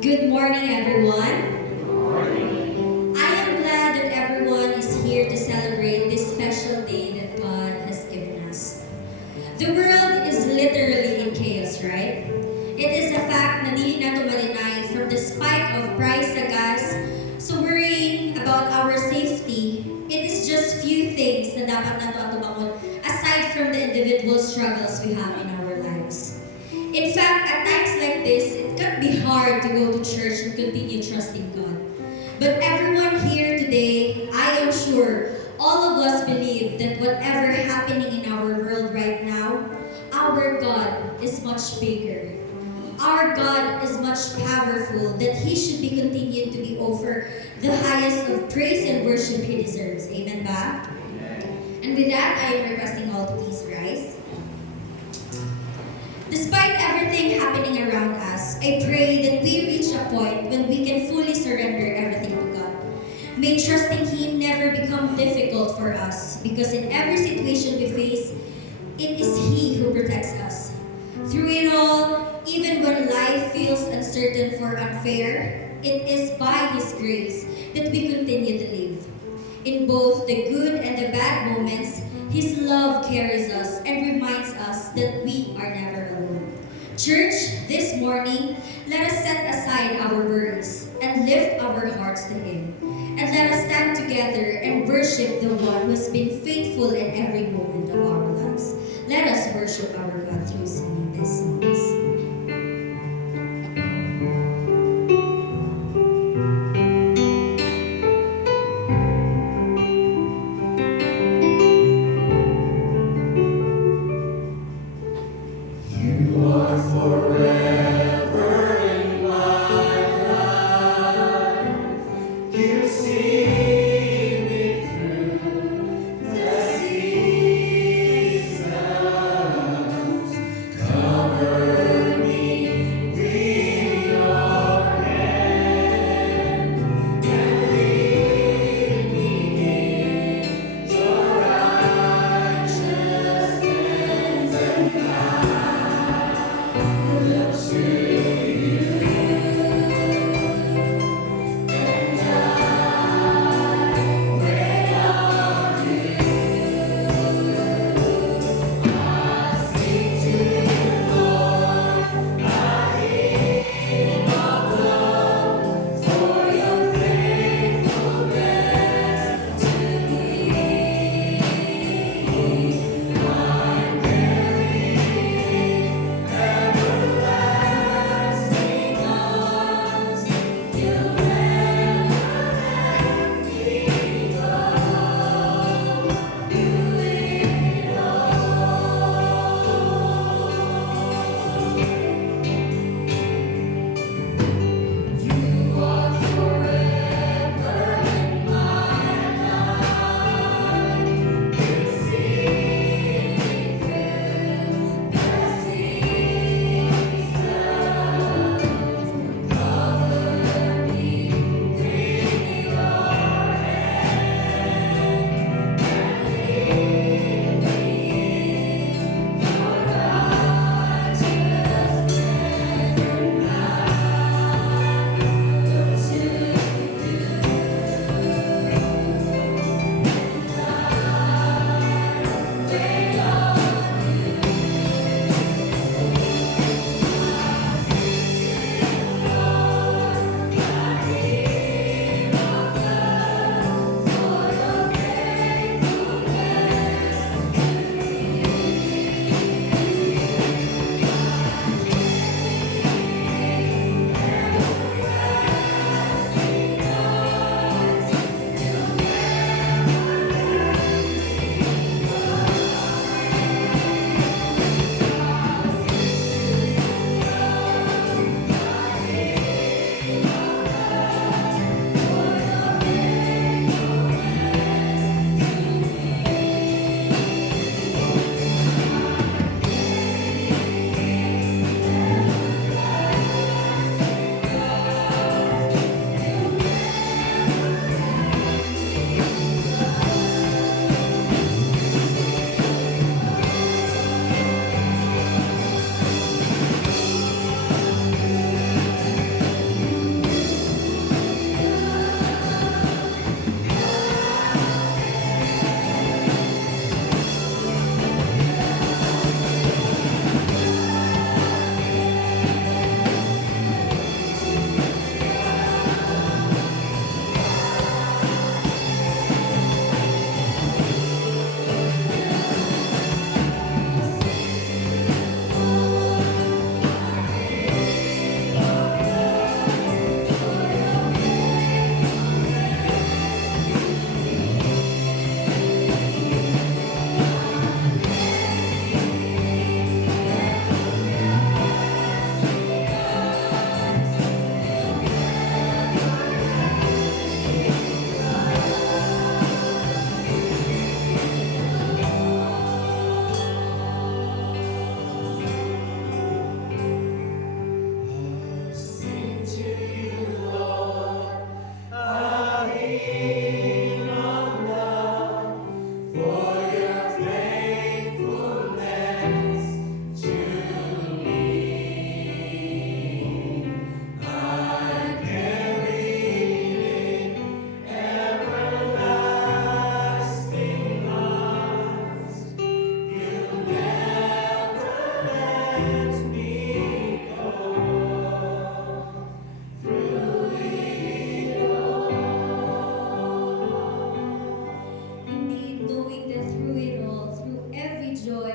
Good morning, everyone. Good morning. I am glad that everyone is here to celebrate this special day that God has given us. The world is literally in chaos, right? It is a fact na dili nato malinay from the spike of price sa gas, so worrying about our safety, it is just few things na dapat nato atubangon aside from the individual struggles we have in our lives. In fact, at times like this, it can be hard to go to church and continue trusting God. But everyone here today, I am sure all of us believe that whatever happening in our world right now, our God is much bigger. Our God is much powerful that He should be continued to be offered the highest of praise and worship He deserves. Amen ba? And with that, I am requesting all to please rise. Despite everything happening around us, I pray that we reach a point when we can fully surrender everything to God. May trusting Him never become difficult for us because in every situation we face, it is He who protects us. Through it all, even when life feels uncertain or unfair, it is by His grace that we continue to live. In both the good and the bad moments, His love carries us and reminds us that we are never alone. Church, this morning, let us set aside our worries and lift our hearts to Him. And let us stand together and worship the one who has been faithful in every moment of our lives. Let us worship our God through singing these songs. You are forever in my life. You see me through the seasons.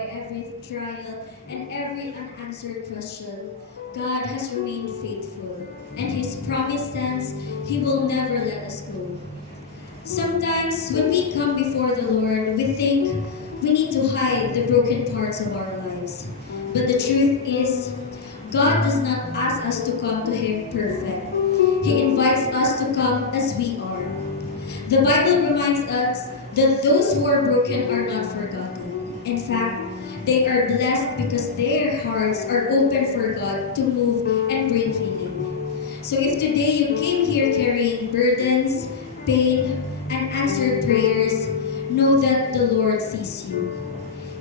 every trial, and every unanswered question, God has remained faithful, and His promise stands, He will never let us go. Sometimes when we come before the Lord, we think we need to hide the broken parts of our lives. But the truth is, God does not ask us to come to Him perfect. He invites us to come as we are. The Bible reminds us that those who are broken are not forgotten. In fact, they are blessed because their hearts are open for God to move and bring healing. So if today you came here carrying burdens, pain, and answered prayers, know that the Lord sees you.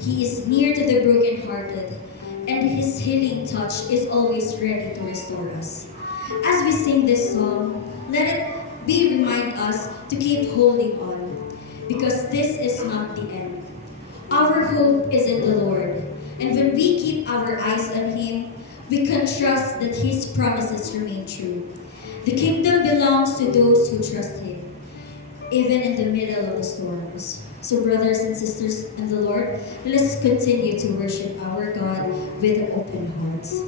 He is near to the brokenhearted, and His healing touch is always ready to restore us. As we sing this song, let it remind us to keep holding on, because this is not the end. Our hope is in the Lord, and when we keep our eyes on Him, we can trust that His promises remain true. The kingdom belongs to those who trust Him, even in the middle of the storms. So brothers and sisters in the Lord, let's continue to worship our God with open hearts.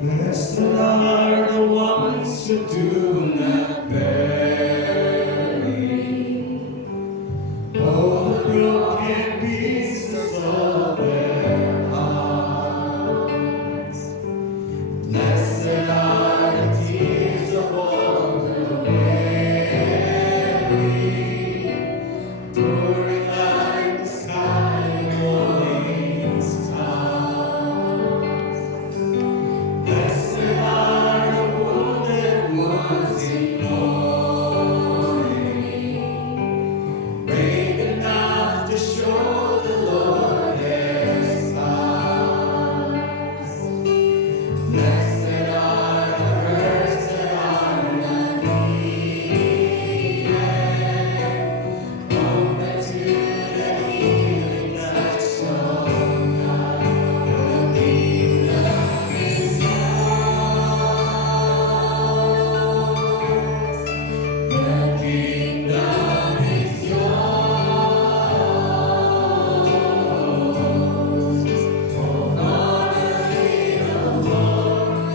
Blessed are the ones who do not bury all the broken pieces of their hearts. Blessed are the tears of all the weary, pouring like the sky morning stars. Blessed are the wounded ones in mourning, brave enough to show the Lord their scars. Blessed are the hurts that are not healed, open to the healing touch of God. The kingdom is yours. The kingdom is yours. For all the little more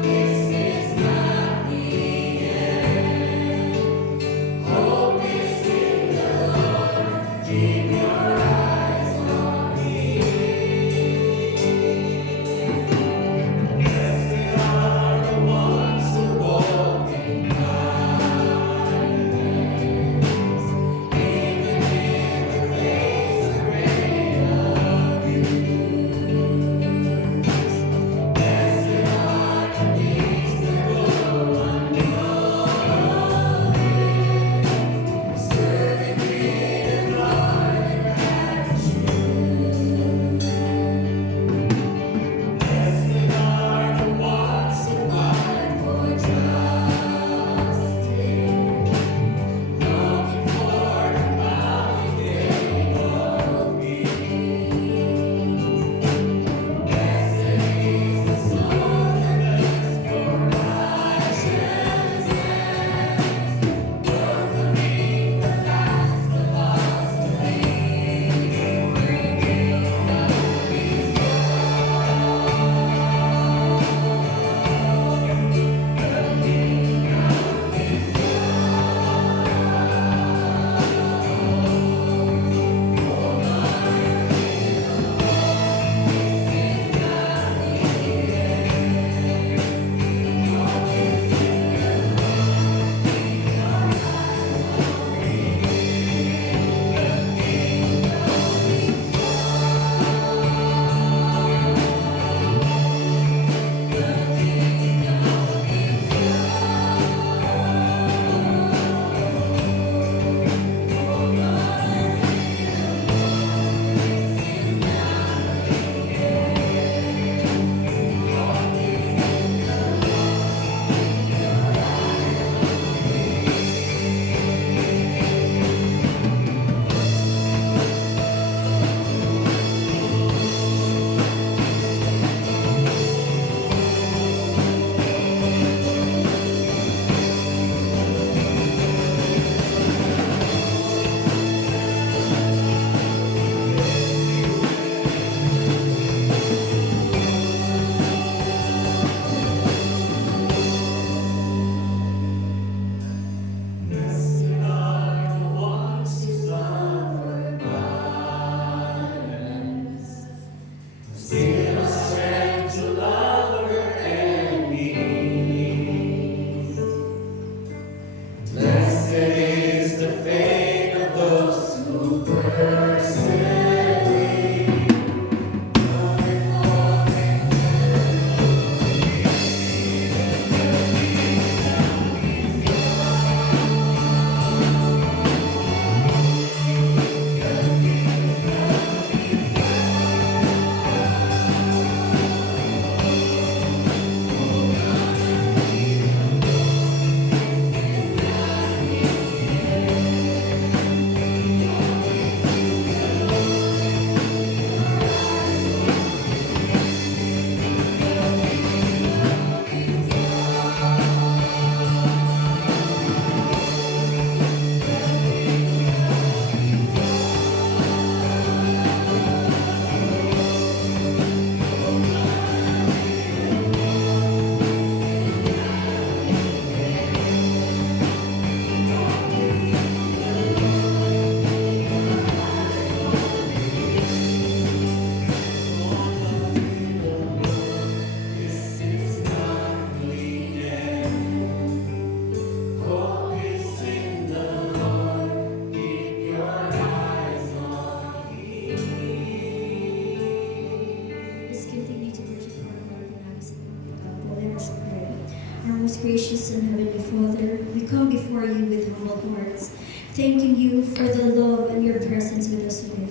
most gracious and heavenly Father, we come before you with humble hearts, thanking you for the love and your presence with us today.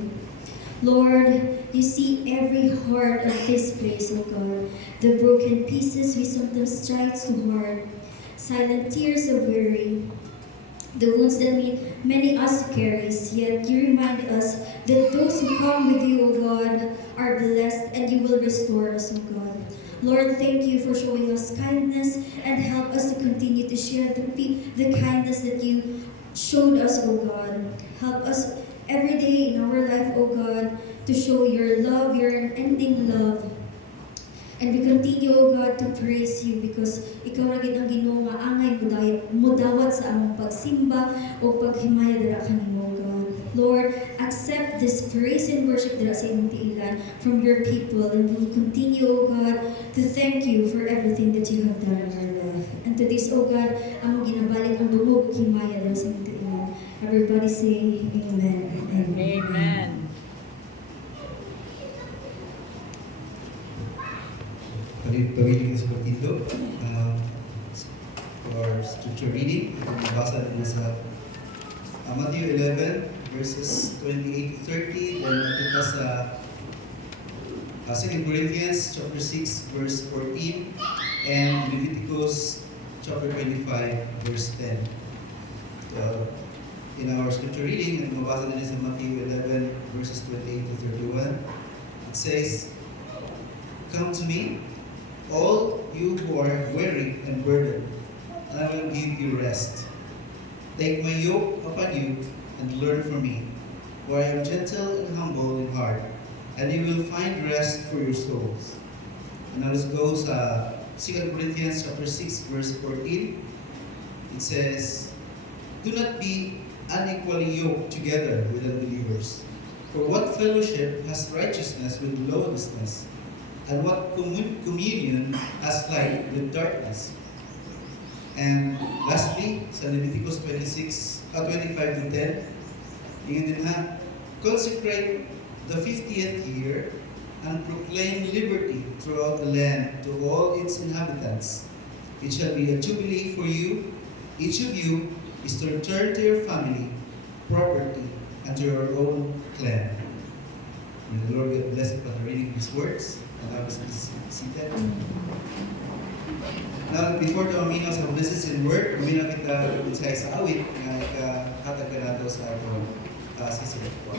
Lord, you see every heart of this place, O God. The broken pieces we sometimes try to heart, silent tears of weary, the wounds that many us carries, yet you remind us that those who come with you, O God, are blessed and you will restore us, O God. Lord, thank you for showing us kindness and help us to continue to share the kindness that you showed us, O God. Help us every day in our life, O God, to show your love, your unending love. And we continue, O God, to praise you because ikaw na gid ang Ginoo nga angay mudawat sa among pagsimba o paghimaya dira kanimo, O God. Lord, accept this praise and worship dira sa imong tiilan from your people, and we continue, O God, to thank you for everything that you have done in our life. And to this, O God, among ginabalik ang dungog himaya dira sa imong tiilan. Everybody say amen. Amen. Pagpapili sa partido. For scripture reading, nabasa din sa Matthew 11 verses 28 to 30, then nakita sa 2 Corinthians chapter 6 verse 14, and Leviticus chapter 25 verse 10. In our scripture reading, nabasa din sa Matthew 11 verses 28 to 31, it says, "Come to me, all you who are weary and burdened, and I will give you rest. Take my yoke upon you and learn from me, for I am gentle and humble in heart, and you will find rest for your souls." And now let's go sa 2 Corinthians chapter 6 verse 14. It says, "Do not be unequally yoked together with unbelievers. For what fellowship has righteousness with lawlessness? And what communion has light with darkness?" And lastly, sa Leviticus 25 to 10, yun din ha, "Consecrate the 50th year and proclaim liberty throughout the land to all its inhabitants. It shall be a jubilee for you. Each of you is to return to your family, property, and to your own clan." May the Lord get blessed by the reading of His words. And I was seated. Now, before to aminaw sa business and work, aminaw kita sa awit nga ikahatag ka nato sa atong sisilip po.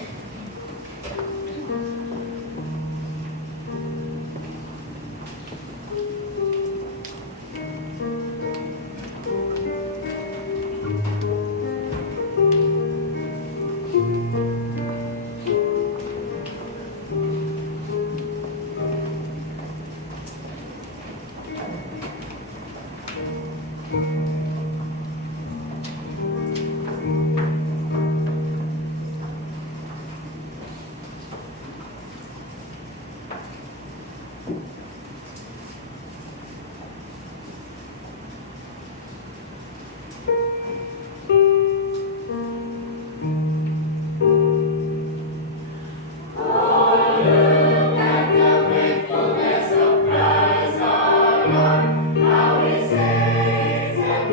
How he saves and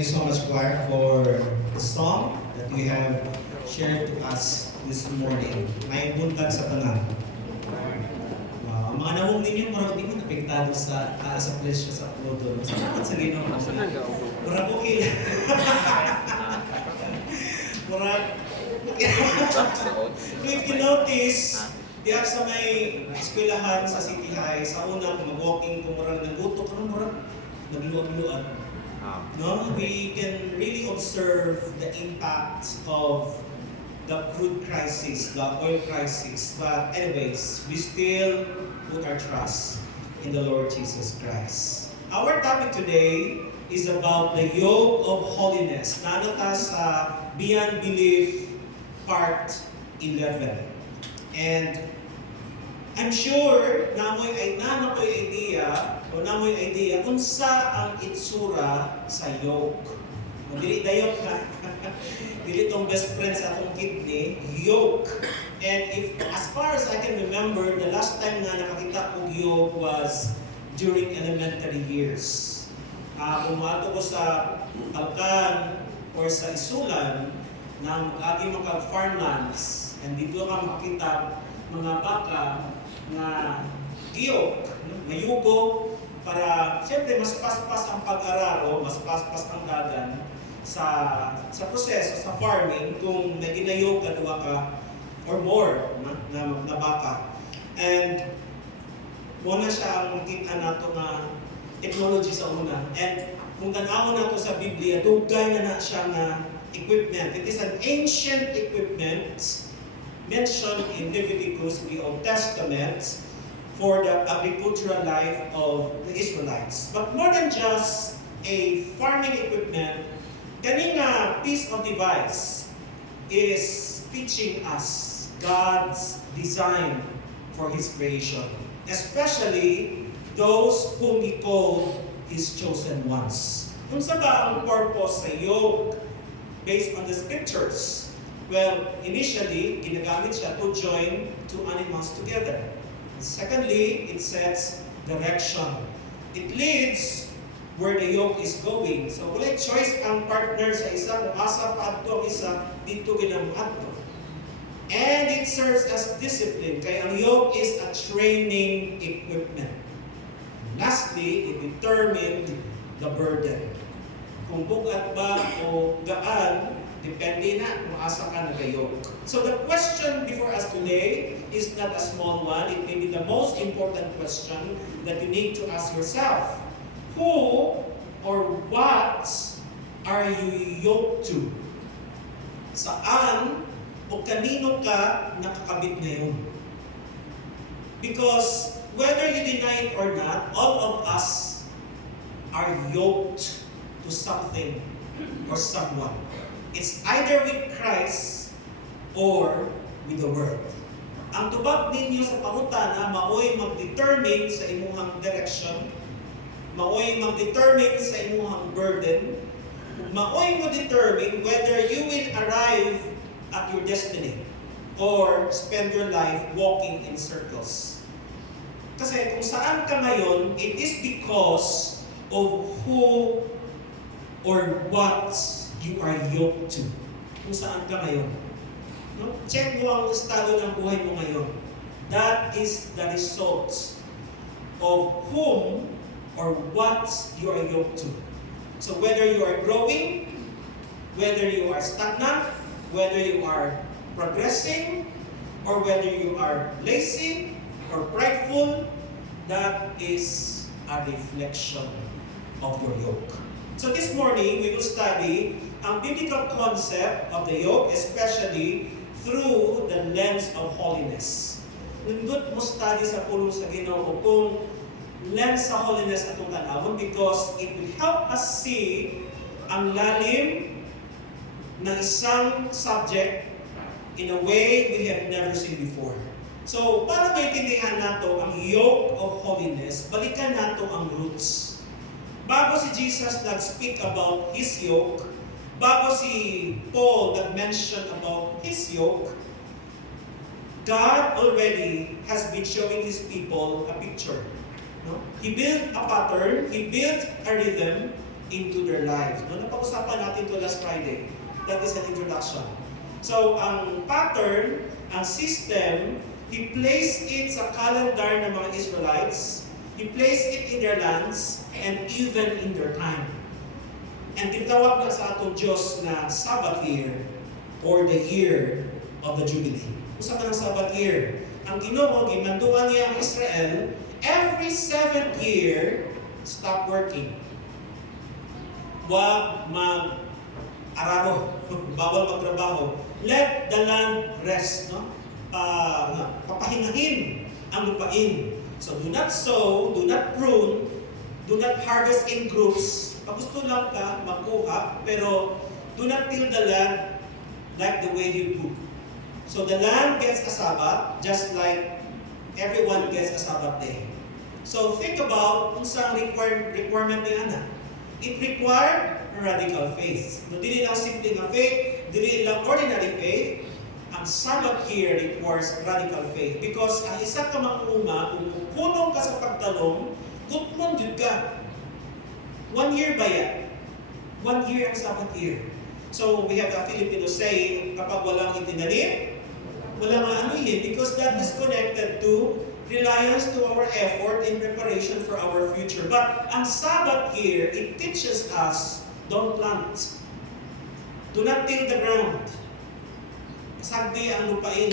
you so much, choir, for the song that you have shared to us this morning. May buntag sa tanan. Ang mga nahong ninyo, marami di mo napiktado sa sa presyo sa upload. Salamat sa Ginoo. Murag okay. Murag if you notice, diya sa may eskwelahan sa City High, sa una, kung mag-walking, kung murag nagutok, murag nagluwag-luwag. No? We can really observe the impact of the crude crisis, the oil crisis. But anyways, we still put our trust in the Lord Jesus Christ. Our topic today is about the yoke of holiness. Nanata sa Beyond Belief Part 11. And I'm sure namoy idea unsa ang itsura sa yoke. Dili dayon ka. Dili tong best friend sa atong kidney, yoke. And if as far as I can remember, the last time na nakakita ko yoke was during elementary years. Pumato ko sa Talkan or sa Isulan ng agi mga farmlands, and dito ka makita mga baka na giyok, mayugo, para siyempre mas paspas ang pag-araro, mas paspas ang dagan sa proseso, sa farming, kung may ginayog ka, duwa ka, or more na baka. And muna siya ang makita nato nga technology sa una. And kung tanawon nato sa Biblia, dugay na siya nga equipment. It is an ancient equipment mentioned in Leviticus, the Old Testament, for the agricultural life of the Israelites. But more than just a farming equipment, kaning piece of device is teaching us God's design for His creation, especially those whom He called His chosen ones. Kung sa ba ang purpose sa yoke based on the scriptures? Well, initially, ginagamit siya to join two animals together. Secondly, it sets direction. It leads where the yoke is going. So, wala choice ang partner sa isa, kung asa pa ato ang isa, dito ginamuadto. And it serves as discipline. Kaya ang yoke is a training equipment. Lastly, it determined the burden. Kung bugat ba o gaan, depende na kung asa ka nagayok. So the question before us today is not a small one. It may be the most important question that you need to ask yourself. Who or what are you yoked to? Saan o kanino ka nakakabit ngayon? Because whether you deny it or not, all of us are yoked to something or someone. It's either with Christ or with the world. Ang tubag ninyo sa pangutana, maoy mag-determine sa imuhang direction, maoy mag-determine sa imuhang burden, maoy mag-determine whether you will arrive at your destiny or spend your life walking in circles. Kasi kung saan ka ngayon, it is because of who or what you are yoked to. Kung saan ka ngayon. No? Check mo ang estado ng buhay mo ngayon. That is the result of whom or what you are yoked to. So whether you are growing, whether you are stagnant, whether you are progressing, or whether you are lazy or prideful, that is a reflection of your yoke. So this morning, we will study ang biblical concept of the yoke, especially through the lens of holiness. Nindot mo study sa pulong sa Ginoo kung lens sa holiness atong tanawon, because it will help us see ang lalim ng isang subject in a way we have never seen before. So, para maintindihan nato ang yoke of holiness, balikan nato ang roots. Bago si Jesus nag-speak about His yoke, bago si Paul nag-mention about His yoke, God already has been showing His people a picture. No? He built a pattern, He built a rhythm into their lives. No, napag-usapan natin to last Friday. That is an introduction. So, ang pattern, ang system, He placed it sa calendar ng mga Israelites. He placed it in their lands and even in their time. And tinawag na sa atong Diyos na Sabbath year or the year of the Jubilee. Usa ka ng Sabbath year. Ang Ginoo, gimanduan niya ang Israel, every 7th year, stop working. Huwag mag-araro, bawal magtrabaho. Let the land rest, no? Papahingahin ang lupain. So do not sow, do not prune, do not harvest in groups. Pag gusto lang ka, magkuha, pero do not till the land like the way you do. So the land gets a Sabbath, just like everyone gets a Sabbath day. So think about kung saan requirement ni Ana. It required radical faith. No, dili lang simple nga faith, dili lang ordinary faith. Ang Sabbath year requires radical faith. Because ang isa ka manguma, kung kukunong ka sa pagtalong, gutmon jud ka. 1 year ba yan? 1 year ang Sabbath year. So we have a Filipino saying, kapag walang itinanim, walang aanihin, because that is connected to reliance to our effort in preparation for our future. But ang Sabbath year, it teaches us, don't plant. Do not till the ground. Sagdi ang lupain.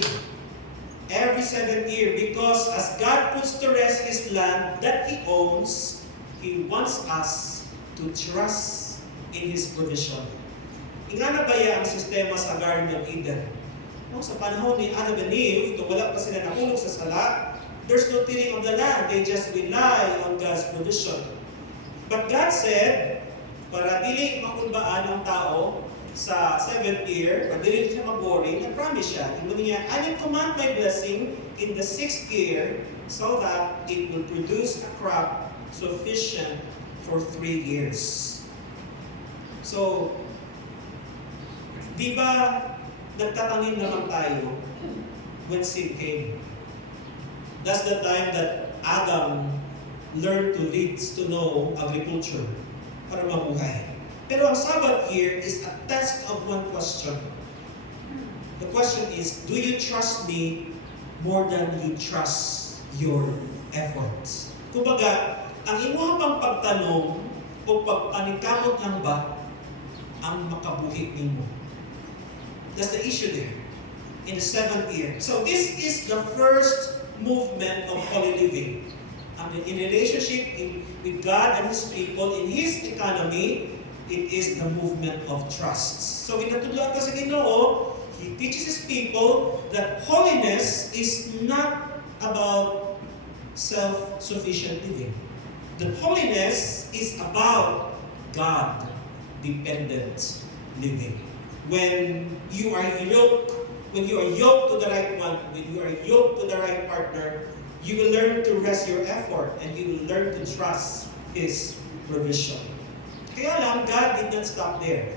Every 7th year, because as God puts to rest His land that He owns, He wants us to trust in His provision. Ingana ba ang sistema sa Garden of Eden? No, sa panahon ni Adam and Eve, kung wala pa sila nahulog sa sala, there's no tilling of the land. They just rely on God's provision. But God said, para dili makulbaan ang tao sa 7th year, para dili siya mag-worry, nag-promise siya. Tingnan niya, I will command my blessing in the 6th year so that it will produce a crop sufficient for 3 years. So, di ba nagtatanim naman tayo when sin came? That's the time that Adam learned to lead, to know agriculture para mabuhay. Pero ang Sabbath year is a test of one question. The question is, do you trust me more than you trust your efforts? Kumbaga, ang imuha pang pagtanong o pagpanikamot lang ba ang makabuhi nimo? That's the issue there in the 7th year. So this is the first movement of holy living. In relationship with God and His people, in His economy, it is the movement of trust. So pinatudloan ka sa Ginoo, He teaches His people that holiness is not about self-sufficient living. That holiness is about God-dependent living. When you are yoked to the right one, when you are yoked to the right partner, you will learn to rest your effort and you will learn to trust His provision. Kaya lang, God did not stop there.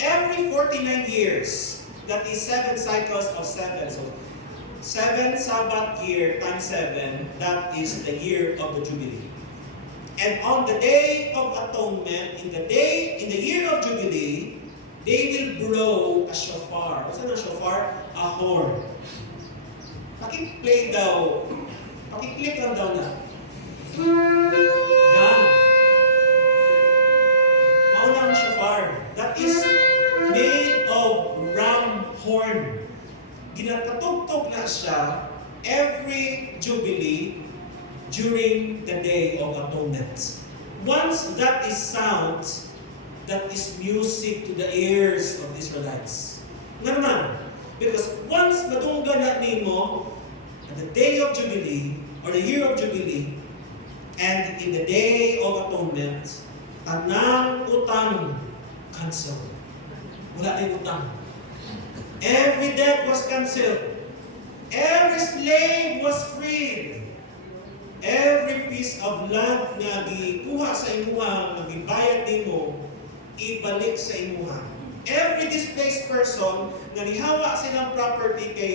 Every 49 years, that is 7 cycles of 7. So, 7 Sabbath year times 7, that is the year of the Jubilee. And on the Day of Atonement, in the year of Jubilee, they will blow a shofar. What's a shofar? A horn. Paki-play daw. Paki-click lang daw na. Yan. Mauna ang shofar. That is made of ram horn. Ginatutugtog na siya every Jubilee during the Day of Atonement. Once that is sound, that is music to the ears of the Israelites. Nga naman, because once madunggan na nimo at the Day of Jubilee, or the year of Jubilee, and in the Day of Atonement, tanang utang cancel. Wala na utang. Every debt was canceled. Every slave was freed. Every piece of land na gikuha sa imuha, na gibayad nimo, ibalik sa imuha. Every displaced person na nihawa silang property kay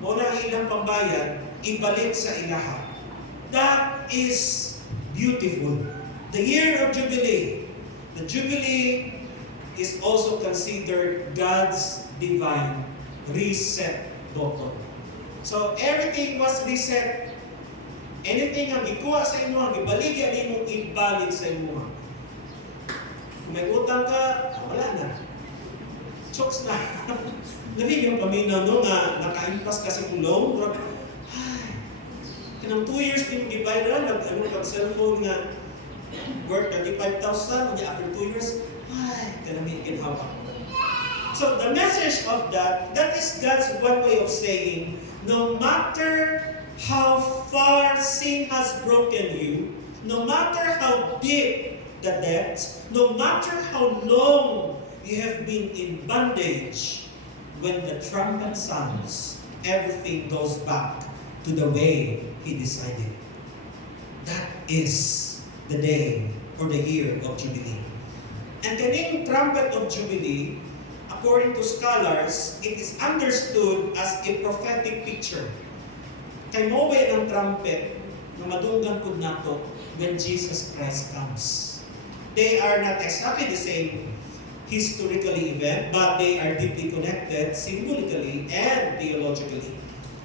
muna ang ilang pambayad, ibalik sa ilaha. That is beautiful. The year of Jubilee. The Jubilee is also considered God's divine reset button. So everything was reset. Anything ang gikuha sa imo, ang gibaligya nimo, ibalik sa imo. Kung may utang ka, wala na. Chokes na. Labi yung paminaw no, nga naka-impas kasi kung loan. Ay, kanang 2 years din gibayad na, nag-ano kang cellphone nga worth 35,000, and after 2 years, ay, kanami ginhawa. So the message of that is God's one way of saying, no matter how far sin has broken you, no matter how deep the depth, no matter how long you have been in bondage, when the trumpet sounds, everything goes back to the way He decided. That is the day or the year of Jubilee. And the name trumpet of Jubilee, according to scholars, it is understood as a prophetic picture. Kay mo ba ang trumpet na madunggan po nato when Jesus Christ comes? They are not exactly the same historically event, but they are deeply connected symbolically and theologically.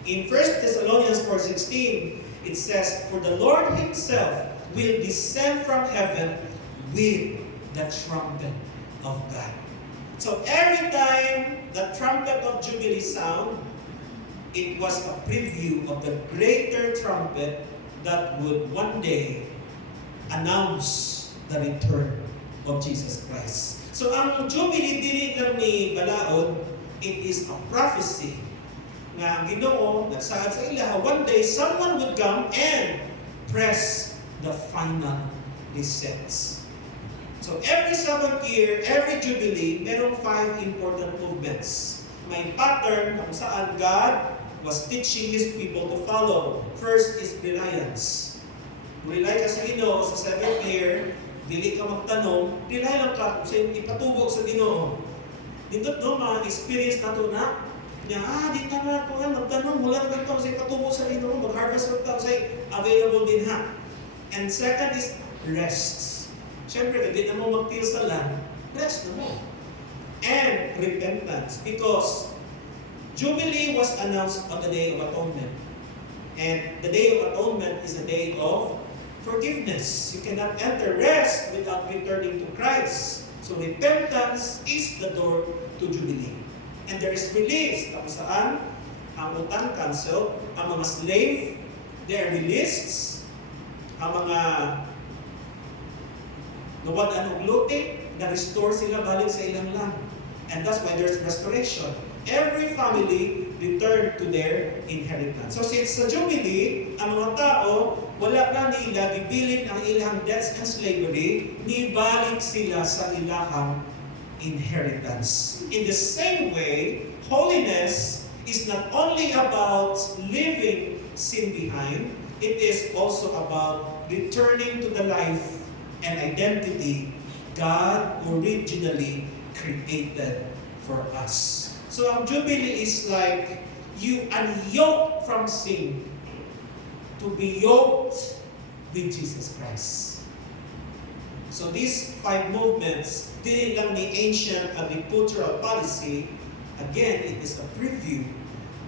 In 1 Thessalonians 4:16, it says, "For the Lord Himself will descend from heaven with the trumpet of God." So every time the trumpet of Jubilee sound, it was a preview of the greater trumpet that would one day announce the return of Jesus Christ. So ang Jubilee dili lang ni Balaod, it is a prophecy nga ang Ginoo nagsaad sa ilaha, one day someone would come and press the final resets. So every Sabbath year, every Jubilee, merong 5 important movements. May pattern kung saan God was teaching His people to follow. First is reliance. Rely ka sa Ginoo sa 7th year, dili ka magtanong, rely lang ka sa ipatubog sa Ginoo. Dito no, mga experience nato na, di ka na po magtanong, mula lang ito sa ipatubog sa Ginoo, mag-harvest lang ito sa available din ha. And second is rest. Siyempre, hindi na mo magtil sa land, rest na mo. And repentance, because Jubilee was announced on the Day of Atonement. And the Day of Atonement is a day of forgiveness. You cannot enter rest without returning to Christ. So repentance is the door to Jubilee. And there is release. Kung saan ang utang cancel, ang mga slave, they are released. Ang mga nawad og luti, na-restore sila balik sa ilang land. And that's why there's restoration. Every family returned to their inheritance. So since sa Jubilee, ang mga tao, wala na nila gibilin ang ilang debts and slavery, nibalik sila sa ilang inheritance. In the same way, holiness is not only about leaving sin behind, it is also about returning to the life and identity God originally created for us. So ang Jubilee is like you unyoke from sin to be yoked with Jesus Christ. So these 5 movements, dili lang ni ancient agricultural policy, again, it is a preview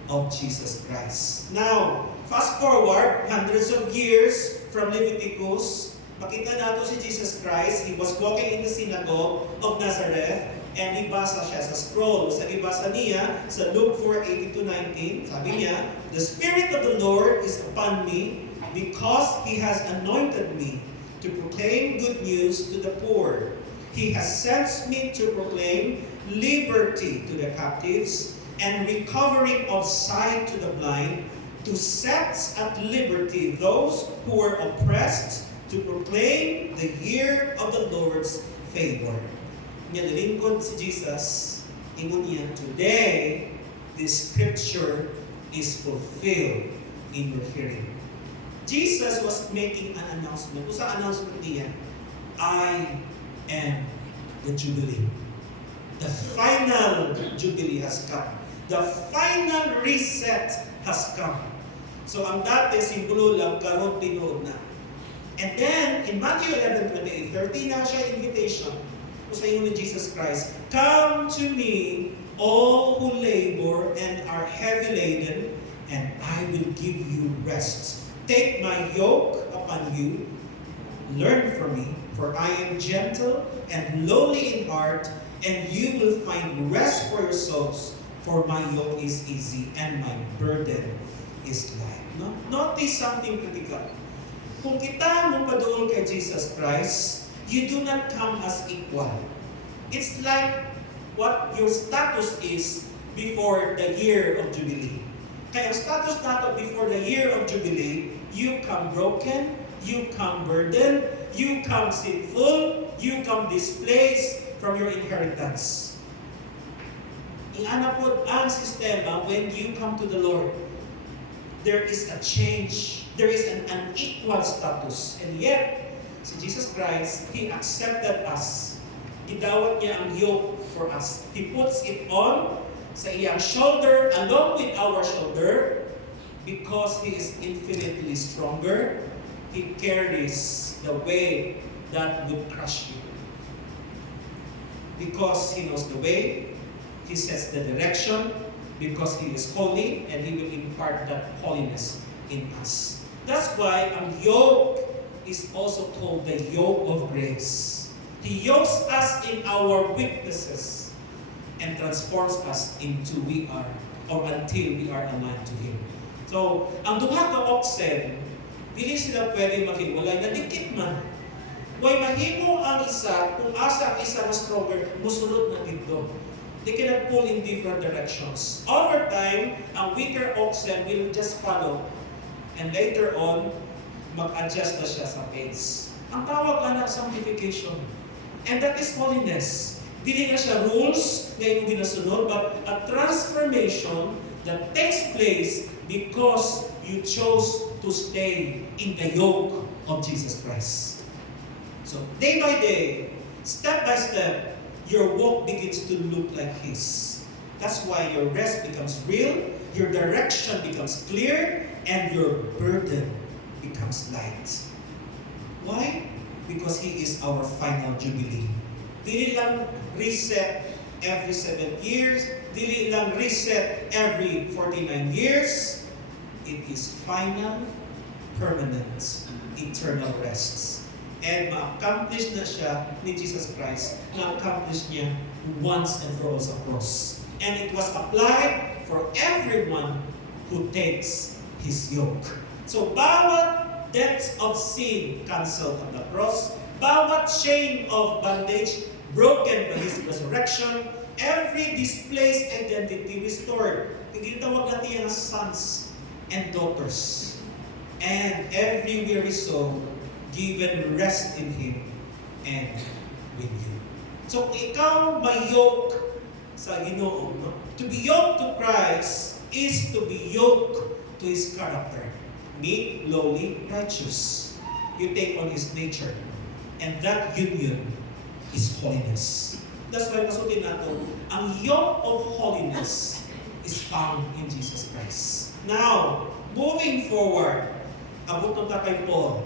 of Jesus Christ. Now, fast forward hundreds of years from Leviticus, makita nato si Jesus Christ. He was walking in the synagogue of Nazareth, and ibasa siya sa scroll. Sa ibasa niya, sa Luke 4:18-19, sabi niya, "The Spirit of the Lord is upon me, because He has anointed me to proclaim good news to the poor. He has sent me to proclaim liberty to the captives, and recovering of sight to the blind, to set at liberty those who were oppressed, to proclaim the year of the Lord's favor." Nga nalingkod si Jesus, ingon niya, "Today, this scripture is fulfilled in your hearing." Jesus was making an announcement. Kung sa announcement niya, I am the Jubilee. The final Jubilee has come. The final reset has come. So ang dati, simbolo lang, karon tinuod na. And then, in Matthew 11:28-30, na siya invitation. Kung sa inyo ni Jesus Christ, "Come to me, all who labor and are heavy laden, and I will give you rest. Take my yoke upon you, learn from me, for I am gentle and lowly in heart, and you will find rest for your souls. For my yoke is easy and my burden is light." No? Notice something critical. Kung kita mo padoon kay Jesus Christ, you do not come as equal. It's like what your status is before the year of Jubilee. Kaya ang status nato before the year of Jubilee, you come broken, you come burdened, you come sinful, you come displaced from your inheritance. Iana po ang sistema when you come to the Lord. There is a change. There is an unequal status. And yet, si Jesus Christ, He accepted us. Idawat niya ang yoke for us. He puts it on sa iyang shoulder along with our shoulder because He is infinitely stronger. He carries the weight that would crush you. Because He knows the way, He sets the direction, because He is holy, and He will impart that holiness in us. That's why ang yoke is also called the yoke of grace. He yokes us in our weaknesses and transforms us into we are, or until we are aligned to Him. So, ang duha ka oxen, dili sila pwede maghiwalay, nadikit man. Way mahimo ang isa, kung asa ang isa na stronger, musulod na dito. They cannot pull in different directions. Over time, ang weaker oxen will just follow. And later on, mag-adjust na siya sa pace. Ang tawag na sanctification. And that is holiness. Dili na siya rules na yung ginasunod, but a transformation that takes place because you chose to stay in the yoke of Jesus Christ. So, day by day, step by step, your walk begins to look like His. That's why your rest becomes real, your direction becomes clear, and your burden becomes light. Why? Because He is our final Jubilee. Dili lang reset every 7 years, dili lang reset every 49 years. It is final, permanent, eternal rests. And ma-accomplish na siya ni Jesus Christ, na-accomplish niya once and for all sa cross. And it was applied for everyone who takes His yoke. So, bawat debt of sin canceled on the cross, bawat chain of bondage broken by His resurrection, every displaced identity restored. Tinitawag natin ang sons and daughters. And every weary soul given rest in Him and with you. So kung ikaw may yoke sa Ginoo, no? To be yoked to Christ is to be yoked to His character. Meek, lowly, righteous. You take on His nature. And that union is holiness. That's why masutin nato, ang yoke of holiness is found in Jesus Christ. Now, moving forward, abot na ta kay Paul.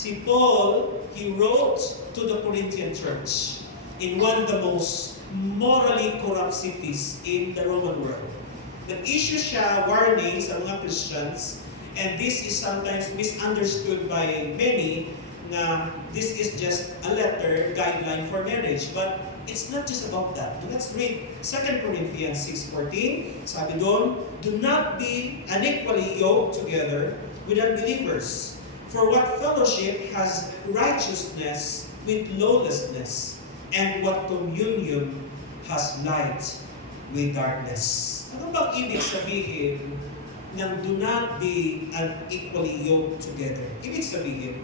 Si Paul, he wrote to the Corinthian church in one of the most morally corrupt cities in the Roman world. Nag-issue siya warning sa mga Christians, and this is sometimes misunderstood by many na this is just a letter guideline for marriage. But it's not just about that. Let's read 2 Corinthians 6:14. Sabi doon, do not be unequally yoked together with unbelievers. For what fellowship has righteousness with lawlessness, and what communion has light with darkness? Ano bang ibig sabihin ng do not be unequally yoked together? Ibig sabihin,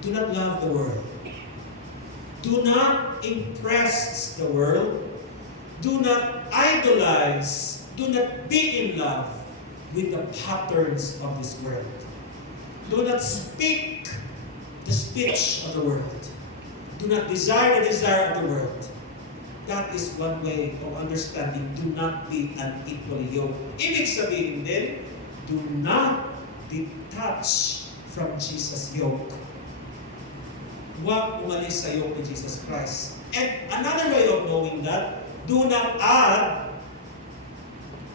do not love the world. Do not impress the world. Do not idolize. Do not be in love with the patterns of this world. Do not speak the speech of the world. Do not desire the desire of the world. That is one way of understanding do not be unequally yoked. Ibig sabihin din, do not detach from Jesus' yoke. huwag umalis sa yoke ni Jesus Christ. And another way of knowing that, do not add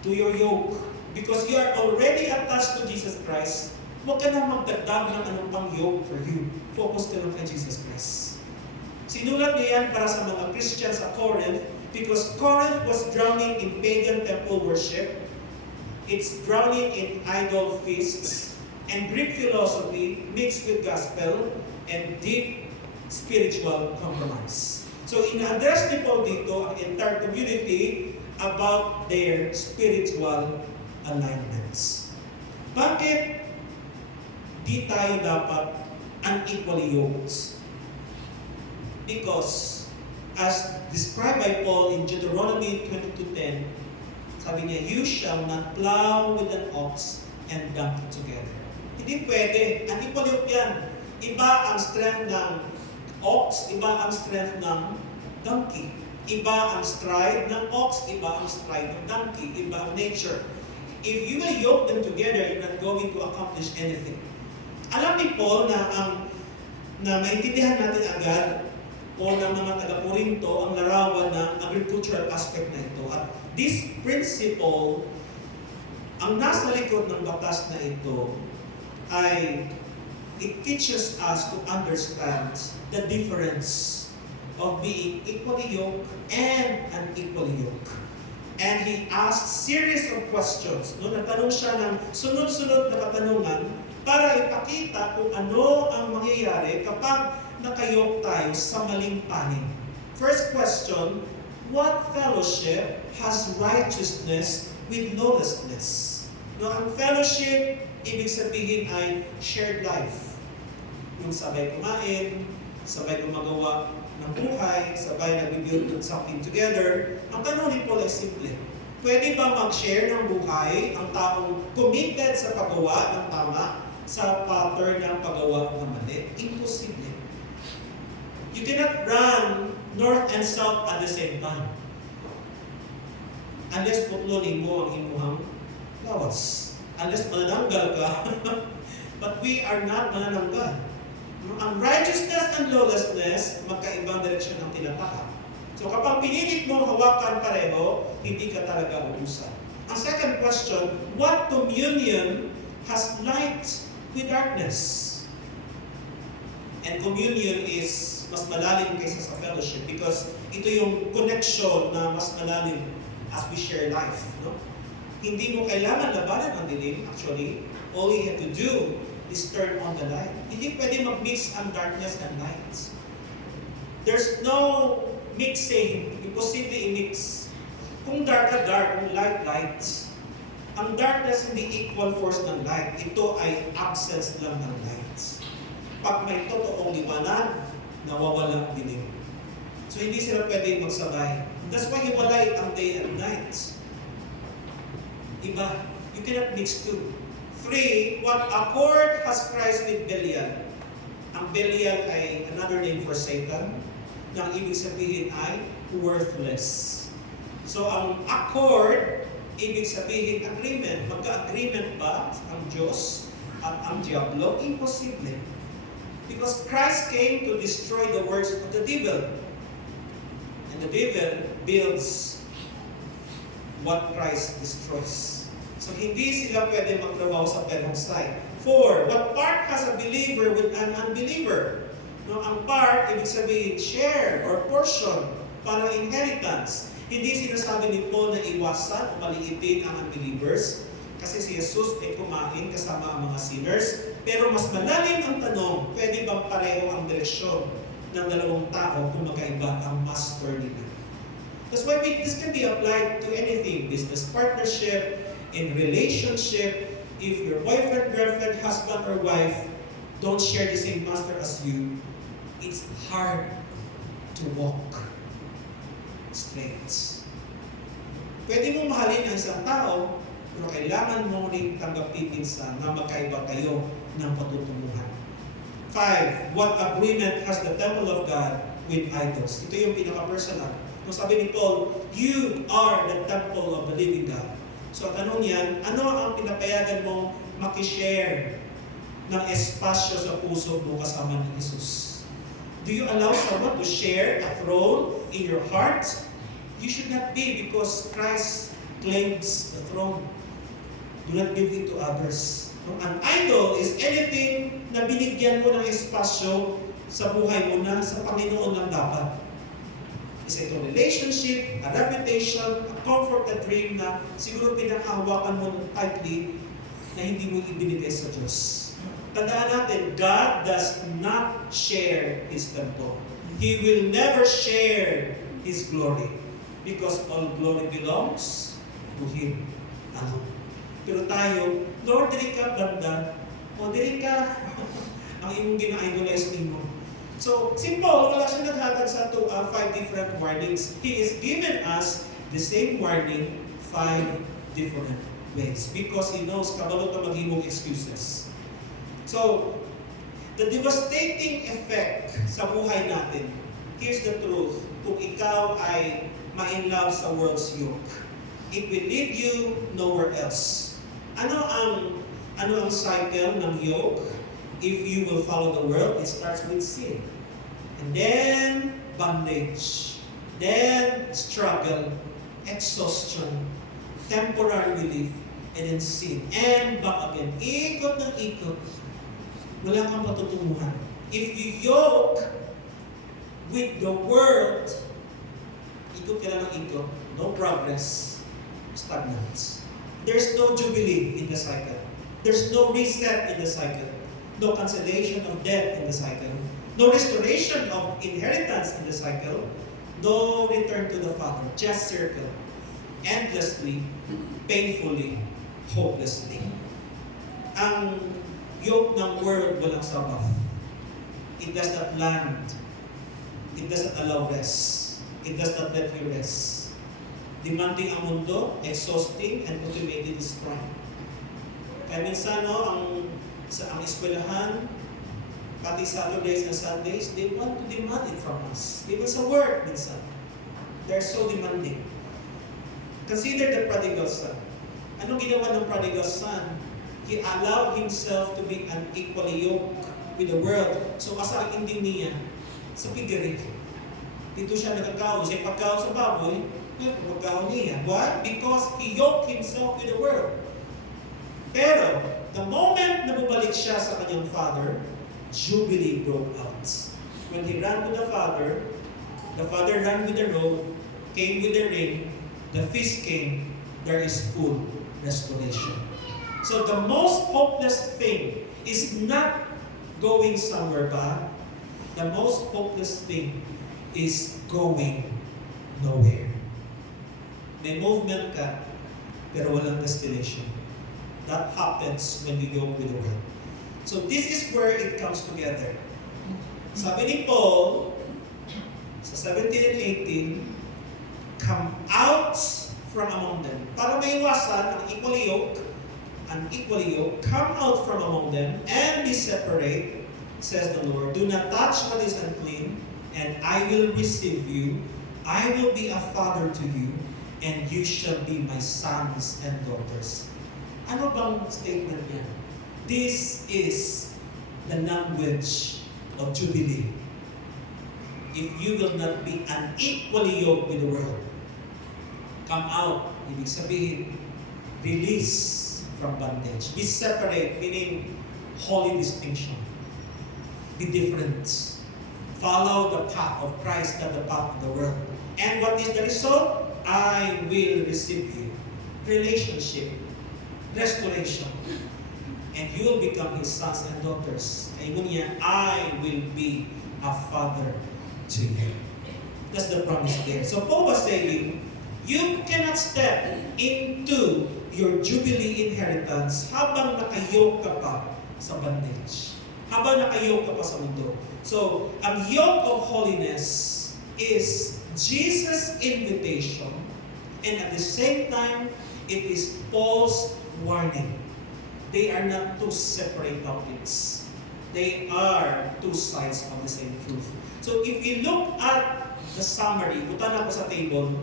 to your yoke. Because you are already attached to Jesus Christ, huwag ka na magdagdag ng anong pang yoke for you. Focus ka lang kay Jesus Christ. Sinulat niya yan para sa mga Christians sa Corinth because Corinth was drowning in pagan temple worship. It's drowning in idol feasts and Greek philosophy mixed with gospel and deep spiritual compromise. So in-address ni Paul dito ang entire community about their spiritual alignments. Bakit di tayo dapat unequally yoked? Because as described by Paul in Deuteronomy 22:10, sabi niya, you shall not plow with an ox and donkey together. Hindi pwede. Unequal yoke yan. Iba ang strength ng ox, iba ang strength ng donkey. Iba ang stride ng ox, iba ang stride ng donkey, iba ang nature. If you will yoke them together, you're not going to accomplish anything. Alam ni Paul na maintindihan natin agad o ng mga taga-Corinto ang larawan ng agricultural aspect na ito. At this principle, ang nasa likod ng batas na ito ay it teaches us to understand the difference of being equally yoked and unequally yoked. And he asked series of questions. No, nagtanong siya ng sunod-sunod na katanungan para ipakita kung ano ang mangyayari kapag nakayok tayo sa maling panig. First question, what fellowship has righteousness with lawlessness? No, ang fellowship, ibig sabihin ay shared life. Yung sabay kumain, sabay gumagawa ng buhay, sabay nag-build ng something together. Ang tanong ni Paul ay simple. Pwede ba mag-share ng buhay ang taong committed sa paggawa ng tama sa pattern ng paggawa ng mali? Imposible. You cannot run north and south at the same time. Unless putlonin mo ang imuhang lawas. Unless manananggal ka. But we are not manananggal. Ang righteousness and lawlessness, magkaibang direksyon ang tinatahak. So kapag pinilit mong hawakan pareho, hindi ka talaga uusan. Ang second question, what communion has light with darkness? And communion is mas malalim kaysa sa fellowship because ito yung connection na mas malalim as we share life. No? Hindi mo kailangan labanan ang dilim. Actually, all you have to do is turn on the light. Hindi pwede mag-mix ang darkness and light. There's no mixing. Imposible i-mix. Kung dark na dark, kung light, light. Ang darkness hindi equal force ng light. Ito ay absence lang ng light. Pag may totoong liwanag, nawawala ang dilim. So hindi sila pwede magsabay. That's why hiwalay ang day and night. Iba. You cannot mix two. 3, what accord has Christ with Belial? Ang Belial ay another name for Satan. Na ang ibig sabihin ay worthless. So ang accord, ibig sabihin agreement. Magka-agreement ba ang Diyos at ang Diablo? Imposible. Because Christ came to destroy the works of the devil. And the devil builds what Christ destroys. So hindi sila pwede magtrabaho sa perong side. 4, what part has a believer with an unbeliever? No, ang part, ibig sabihin, share or portion para inheritance. Hindi sinasabi ni Paul na iwasan o maliitin ang unbelievers kasi si Jesus ay kumain kasama ang mga sinners. Pero mas malalim ang tanong, pwede bang pareho ang direksyon ng dalawang tao kung magkaiba ang master nila? That's why this can be applied to anything, business partnership, in relationship. If your boyfriend, girlfriend, husband, or wife don't share the same master as you, it's hard to walk straight. Pwede mong mahalin ang isang tao, pero kailangan mo rin tanggapin minsan na magkaiba kayo ng patutunguhan. 5, what agreement has the temple of God with idols? Ito yung pinaka-personal. Kung sabi ni Paul, you are the temple of the living God. So tanong yan, ano ang pinapayagan mong makishare ng espasyo sa puso mo kasama ni Jesus? Do you allow someone to share a throne in your heart? You should not be, because Christ claims the throne. Do not give it to others. An idol is anything na binigyan mo ng espasyo sa buhay mo na sa Panginoon lang dapat. Is it a relationship, a reputation, a comfort, a dream na siguro pinakahawakan mo ng tightly na hindi mo ibinigay sa Diyos. Tandaan natin, God does not share His temple. He will never share His glory because all glory belongs to Him alone. Pero tayo, Lord, diri ka banda, o diri ka ang imong gina-idolize mo. So, si Paul, wala siya naghatag sa 5 different warnings. He is given us the same warning 5 different ways because he knows kabalo ka maghimong excuses. So, the devastating effect sa buhay natin, here's the truth, kung ikaw ay ma-in-love sa world's yoke, it will lead you nowhere else. Ano ang cycle ng yoke? If you will follow the world, it starts with sin. And then, bondage. Then, struggle. Exhaustion. Temporary relief. And then sin. And back again. Ikot ng ikot. Wala kang patutunguhan. If you yoke with the world, ikot ka lang ng ikot. No progress. Stagnant. There's no jubilee in the cycle. There's no reset in the cycle. No cancellation of debt in the cycle. No restoration of inheritance in the cycle. No return to the Father. Just circle. Endlessly, painfully, hopelessly. Ang yoke ng world walang sabbath. It does not land. It does not allow rest. It does not let you rest. Demanding ang mundo, exhausting, and ultimately destroying. Kaya minsan, ang eskwelahan, pati Saturdays and Sundays, they want to demand it from us. Even sa work, minsan. They're so demanding. Consider the prodigal son. Anong ginawa ng prodigal son? He allowed himself to be unequally yoked with the world. So, asa ang ending niya? Sa piggery. Dito siya nagkakaon. Siya pagkaon sa baboy, pagkaon niya. Why? Because he yoked himself with the world. Pero, the moment na bumalik siya sa kanyang father, jubilee broke out. When he ran to the father ran with the robe, came with the ring, the feast came, there is full restoration. So the most hopeless thing is not going somewhere bad. The most hopeless thing is going nowhere. May movement ka, pero walang destination. That happens when you yoke with the world. So this is where it comes together. Sabi ni Paul, sa 17 and 18, come out from among them. Para maiwasan ang equally yoke, come out from among them and be separate, says the Lord. Do not touch what is unclean, and I will receive you. I will be a father to you, and you shall be my sons and daughters. Ano bang statement niya? This is the language of Jubilee. If you will not be unequally yoked with the world, come out, ibig sabihin, release from bondage. Be separate, meaning holy distinction. Be different. Follow the path of Christ, not the path of the world. And what is the result? I will receive you. Relationship. Restoration. And you will become His sons and daughters. Ayun niya, I will be a father to you. That's the promise there. So Paul was saying, you cannot step into your Jubilee inheritance habang nakayoke ka pa sa bondage. Habang nakayoke ka pa sa mundo. So, ang yoke of holiness is Jesus' invitation, and at the same time, it is Paul's warning. They are not two separate topics. They are two sides of the same truth. So if you look at the summary, punta na po sa table,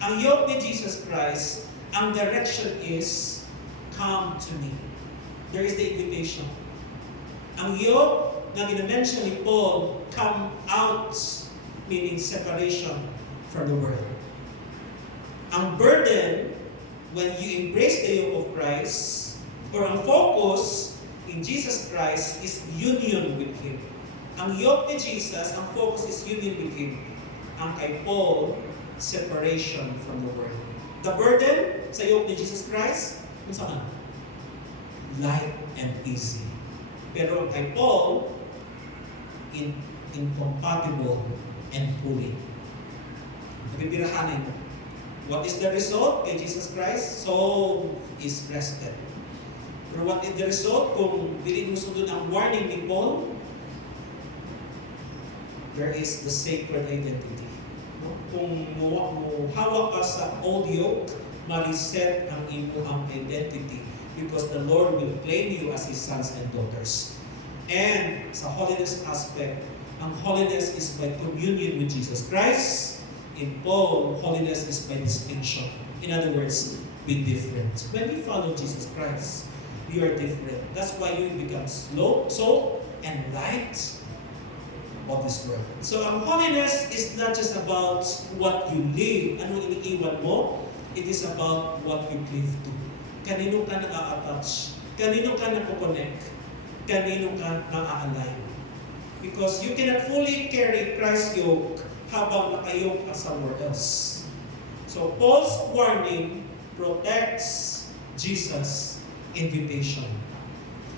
ang yoke ni Jesus Christ, ang direction is, come to me. There is the invitation. Ang yoke, na ginamention ni Paul, come out, meaning separation from the world. Ang burden, when you embrace the yoke of Christ, or ang focus in Jesus Christ is union with Him. Ang yoke ni Jesus, ang focus is union with Him. Ang kay Paul, separation from the world. The burden sa yoke ni Jesus Christ, kung saan? Light and easy. Pero ang kay Paul, incompatible and pulling. Nabibirahanin mo. What is the result kay Jesus Christ? Soul is rested. Pero what is the result kung dili mo sundon ang warning ni Paul? There is the sacred identity. No? Kung hawak ka sa old yoke, ma-reset ang iyong identity because the Lord will claim you as His sons and daughters. And sa holiness aspect, ang holiness is by communion with Jesus Christ. In Paul, holiness is by distinction. In other words, be different. When you follow Jesus Christ, you are different. That's why you become salt and light of this world. So ang holiness is not just about what you live, anong iniiwan mo, it is about what you cleave to. Kanino ka na-attach? Kanino ka na-connect? Kanino ka na-align? Because you cannot fully carry Christ's yoke habang nakayoke ka somewhere else. So Paul's warning protects Jesus' invitation.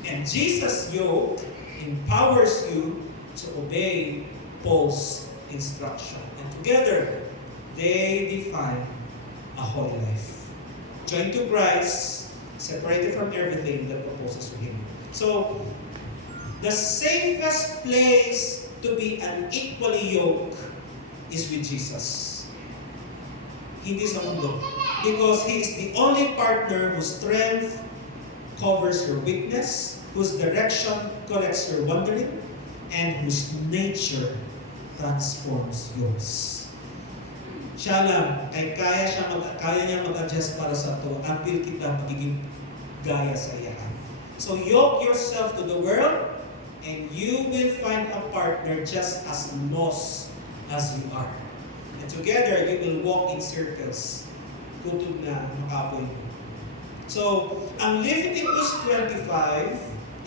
And Jesus' yoke empowers you to obey Paul's instruction. And together, they define a holy life. Joined to Christ, separated from everything that opposes to Him. So, the safest place to be unequally yoked is with Jesus. Hindi sa mundo. Because He is the only partner whose strength covers your weakness, whose direction corrects your wandering, and whose nature transforms yours. Siya lang, kaya niya mag-adjust para sa to until kita magiging gaya sa iya. So yoke yourself to the world, and you will find a partner just as lost as you are. And together, you will walk in circles. Kutub na makapoy mo. So, ang Leviticus 25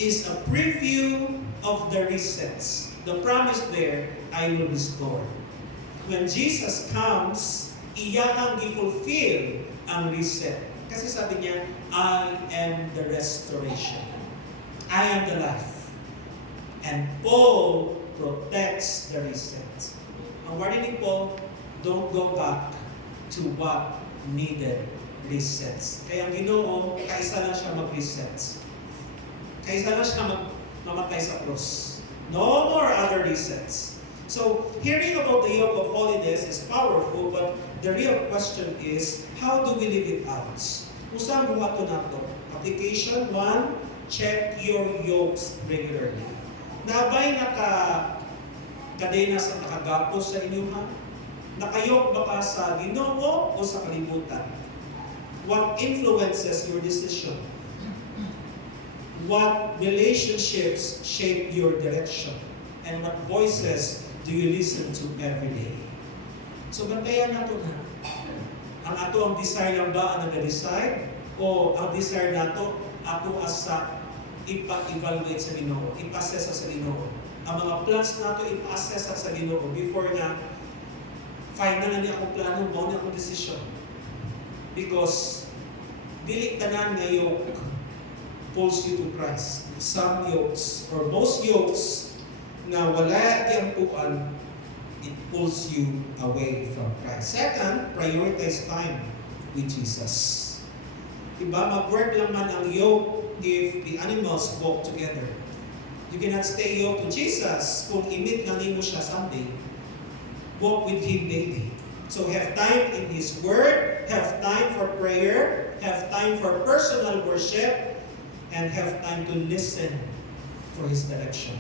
is a preview of the resets. The promise there, I will restore. When Jesus comes, iyahang i-fulfill ang reset. Kasi sabi niya, I am the restoration. I am the life. And Paul protects the reset. Ang warning ni Paul, don't go back to what needed resets. Kaya ang Ginoo, kaisa lang siya mag-resets. Kaisa lang siya mamatay sa cross. No more other resets. So, hearing about the yoke of holiness is powerful, but the real question is, how do we live it out? Usang buhato nato. Application 1, check your yokes regularly. Nabay kadena sa nakagapos sa inyo ha? Nakayok ba ka sa Ginoo o sa kalibutan? What influences your decision? What relationships shape your direction? And what voices do you listen to every day? So bantayan nato na. Ang ato ang desire lang ba ang nag-decide? O ang desire nato ato asa ipa-evaluate sa Ginoo, ipa-assess sa Ginoo. Ang mga plans nato ipa-assess sa Ginoo before na final na niya akong plano, mao na akong decision. Because dili tanan nga yoke pulls you to Christ. Some yokes or most yokes na wala tiampuan, it pulls you away from Christ. Second, prioritize time with Jesus. Diba, mag-work lang man ang yoke if the animals walk together. You cannot stay yoked to Jesus kung imit na nimo siya someday. Walk with Him daily. So have time in His Word, have time for prayer, have time for personal worship, and have time to listen for His direction.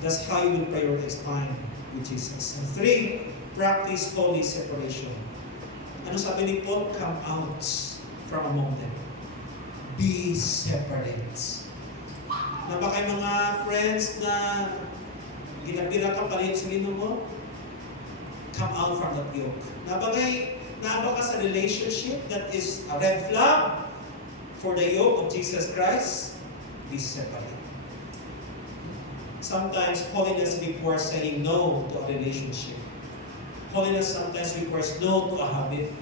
That's how you will prioritize time with Jesus. And 3, practice holy separation. Ano sabi ni Paul? Come out from among them. Be separate. Na ba kayo mga friends na ginabira ka pa rin sa lino mo? Come out from that yoke. Naba ka sa relationship that is a red flag for the yoke of Jesus Christ? Be separate. Sometimes holiness requires saying no to a relationship. Holiness sometimes requires no to a habit.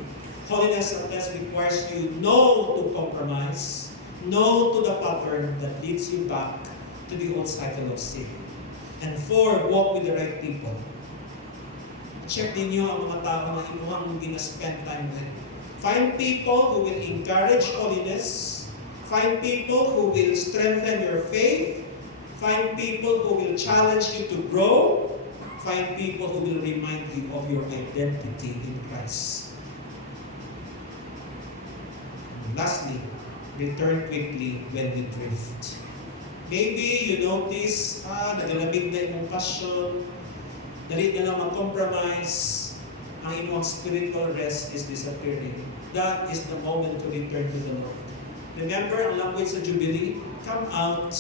Holiness sometimes requires you no to compromise, no to the pattern that leads you back to the old cycle of sin. And 4, walk with the right people. Check ninyo ang mga tao na inyong gina-spend time with. Find people who will encourage holiness. Find people who will strengthen your faith. Find people who will challenge you to grow. Find people who will remind you of your identity in Christ. Lastly, return quickly when you drift. Maybe you notice, nagalamig na yung passion, dalit na lang mag-compromise, ang inyong spiritual rest is disappearing. That is the moment to return to the Lord. Remember ang language sa Jubilee? Come out,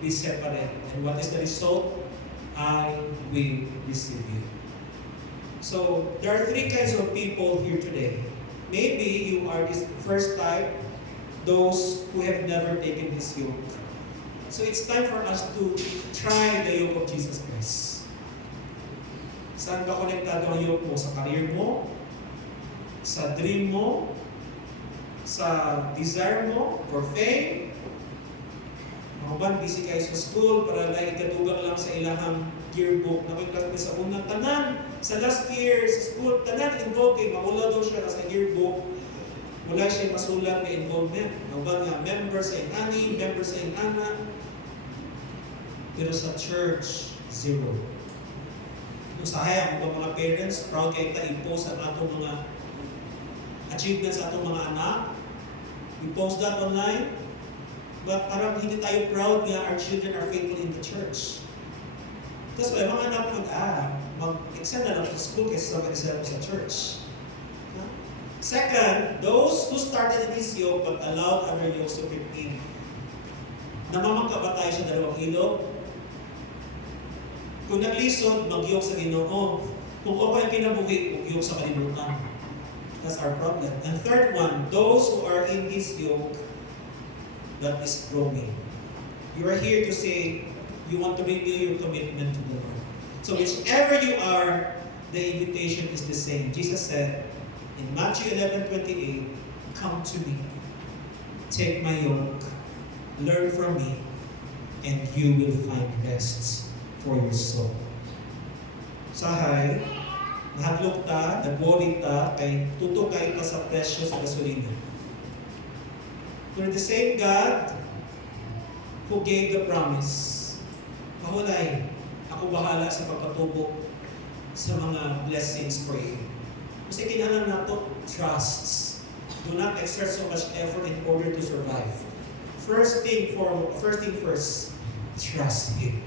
be separate. And what is the result? I will receive you. So, there are 3 kinds of people here today. Maybe you are this first type, those who have never taken His yoke. So it's time for us to try the yoke of Jesus Christ. Saan ba konektado ang yoke mo? Sa career mo? Sa dream mo? Sa desire mo? For fame? Mga ban, busy kayo sa school para lang ikatugang lang sa ilahang yearbook. Nakiklas mo sa unang tanan. Sa last year, sa school, tanan involved kayo. Maula daw siya sa yearbook. Wala siya masulat na involvement. Mga ban nga, member sa inani, member sa inana. Pero sa church, 0. Kung sa hayang mga parents, proud kayo ta-impose ang atong mga achievements sa atong mga anak. We post that online. But parang hindi tayo proud nga our children are faithful in the church. That's why mga anak mag-extend na lang sa school kaysa sa mag-extend sa church. Second, those who started in this yoke but allowed other yokes to creep in. Namamangka ba tayo sa dalawang ilog? Kung naglisod, mag-yoke sa Ginoo. Kung okay ang kinabuhi, mag-yoke sa kalimutan. That's our problem. And third one, those who are in this yoke that is growing. You are here to say you want to renew your commitment to the Lord. So whichever you are, the invitation is the same. Jesus said in Matthew 11:28, "Come to me, take my yoke, learn from me, and you will find rest for your soul." Sahay, nahadlok ta, nagwori ta, kay tutok kay ta sa presyo sa gasolina. We're the same God who gave the promise. Mahulay, ako bahala sa pagpatubo sa mga blessings for you. Kasi kinahanglan nato trusts. Do not exert so much effort in order to survive. First thing first, trust Him.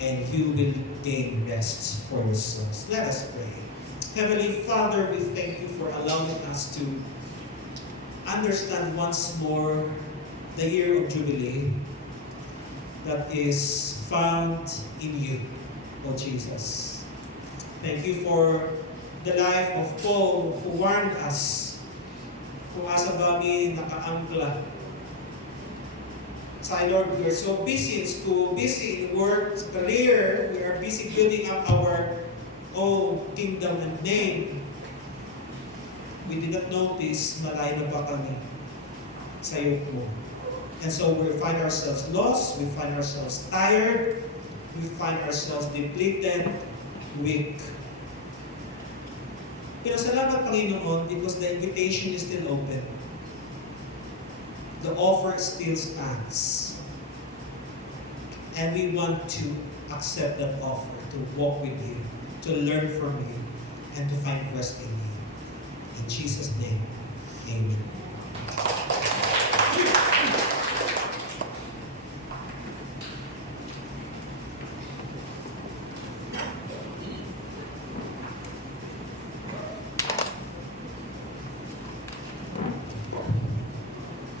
And you will gain rest for your souls. Let us pray. Heavenly Father, we thank you for allowing us to understand once more the year of Jubilee that is found in you, O Jesus. Thank you for the life of Paul who warned us kung asa ba mi nakaangkla. Say, Lord, we are so busy in school, busy in work, career, we are busy building up our own kingdom and name. We did not notice malayo na pa kami sa iyo mo. And so we find ourselves lost, we find ourselves tired, we find ourselves depleted, weak. Pero salamat Panginoon because the invitation is still open. The offer still stands. And we want to accept that offer, to walk with you, to learn from you, and to find rest in you. In Jesus' name, amen.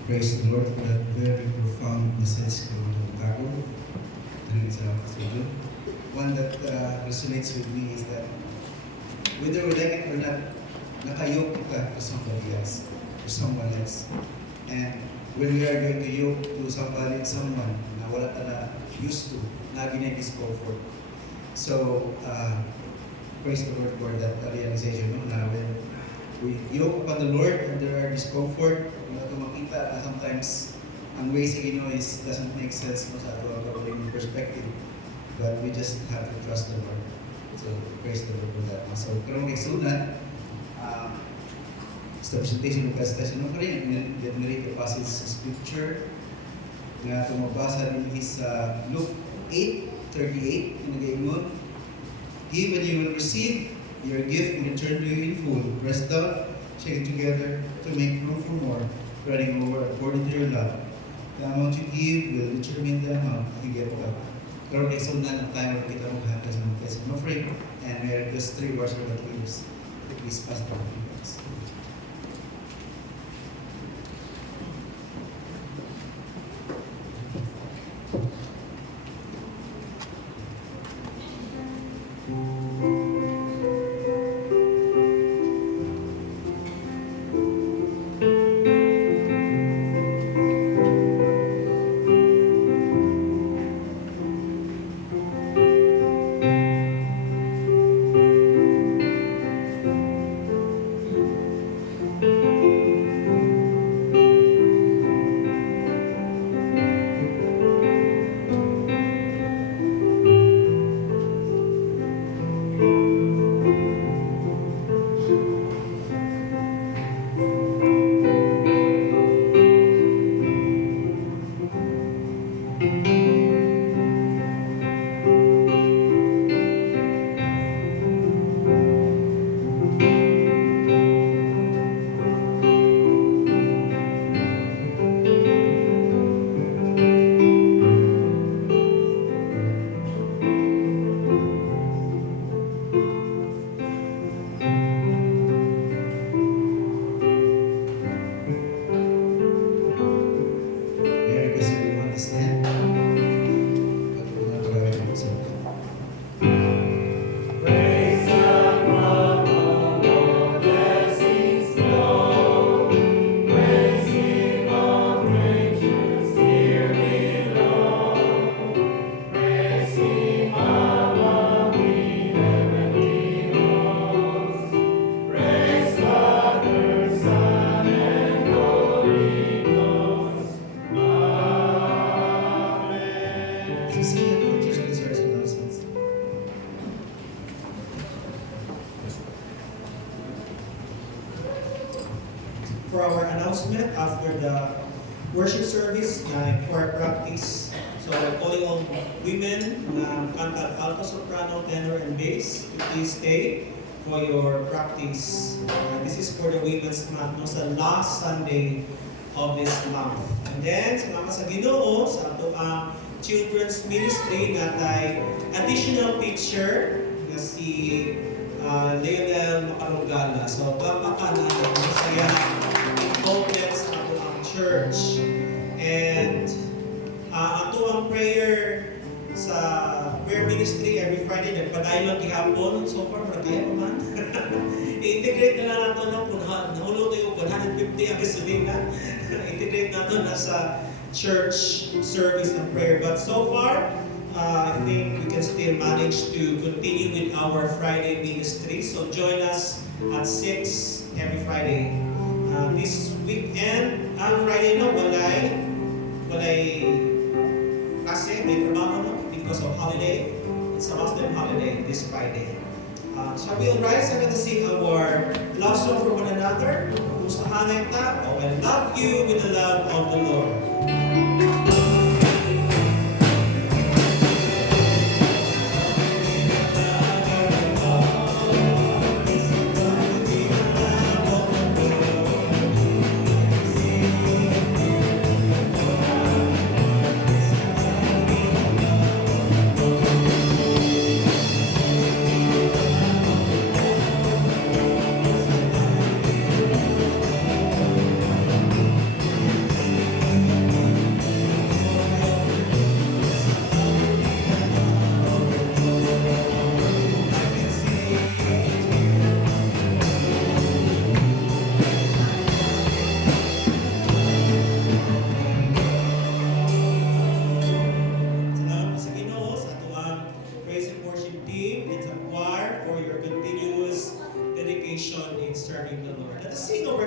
praise the Lord for that very profound message from Taco. One that resonates with me is that whether we like it or not, nakayoke kita to somebody else, to someone else. And when we are going to yoke to somebody, someone na wala ka na used to, na ginay-discomfort. So, praise the Lord for that realization. No? Na when we yoke upon the Lord and there are discomfort, makita na sometimes ang way sa Ginoo is doesn't make sense no, sa ating perspective. But we just have to trust the Lord. So, praise the Lord for that. So, karong nagsunat, sa presentation ng presentation ng karin, generate a passage sa scripture na ito mabasa din sa Luke 8:38, nag-iingon, give and you will receive your gift in return to you in full, pressed down, shaken together to make room for more, running over according to your love. The amount you give will determine the amount you get back. Pero nagsundan ng time where kita maghakas ng blessing offering, and we are just 3 words for the leaders. Please pass the offering. For our announcement after the worship service na choir practice. So calling on women na kanta alto, soprano, tenor, and bass to please stay for your practice. This is for the women's month, no, sa last Sunday of this month. And then, salamat sa Ginoo sa ato ang children's ministry na tay additional teacher na si Leonel Macarugala. So, papakan na masaya involvement sa ato ang church. And ato ang prayer sa prayer ministry every Friday, nagpadayon lang gihapon. So far, maragaya pa man. I-integrate na lang nato na kung nahulog tayo 150 ang gasolina. Integrate nato na sa church service and prayer. But so far, I think we can still manage to continue with our Friday ministry. So join us at 6 every Friday. This weekend, Friday no, walay kasi may trabaho no, because of holiday. It's a Muslim holiday this Friday. Shall we all rise and let us sing our love song for one another? Gustahan ta, oh, I love you with the love of the Lord.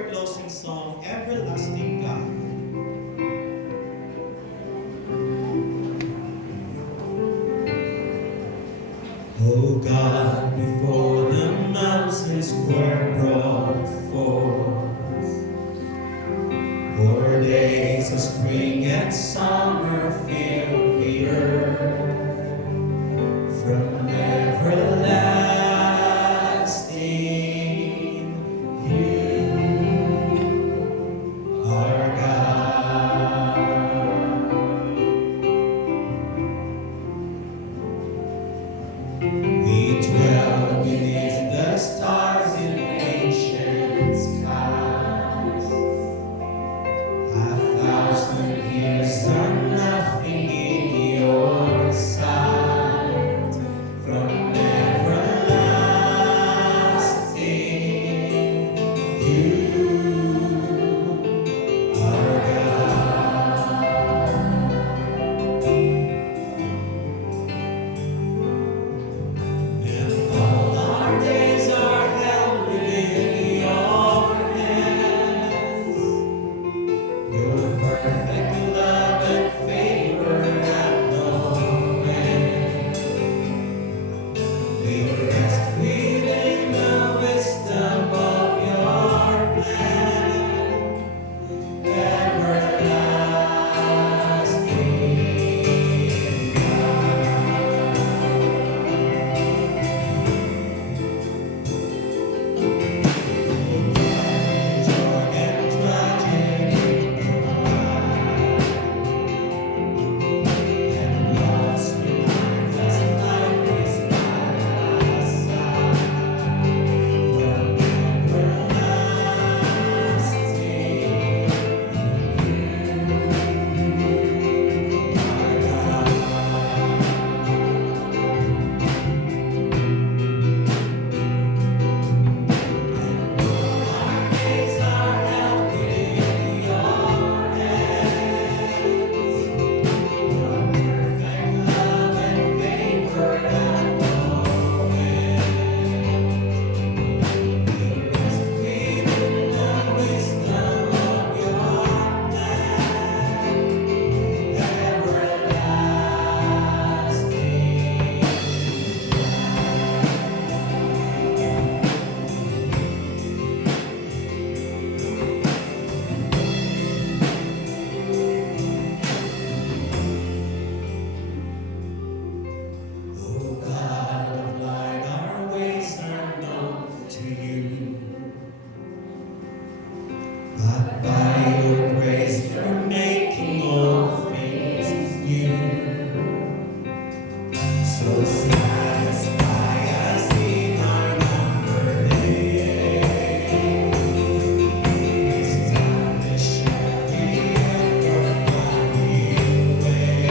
our closing song, Everlasting God. O God, before the mountains were brought forth, or days of spring and summer filled the earth, from everlasting you are God. We dwell beneath the stars in ancient skies. 1,000 years are nothing in your sight. From everlasting, you are God. And all our days are held within your hands. Your perfect love and favor have no end. We rest within the wisdom of your plan, everlasting joy and tragedy combined, and love's behind us, life is by our side. From everlasting, our God. Our days are held within your hands. Your perfect love and favor have no end. We rest within the wisdom of your plan, O God of light, our ways are known to you. But by your grace, you're making all things new. So satisfy us in our numbered days. Establish every effort by your way.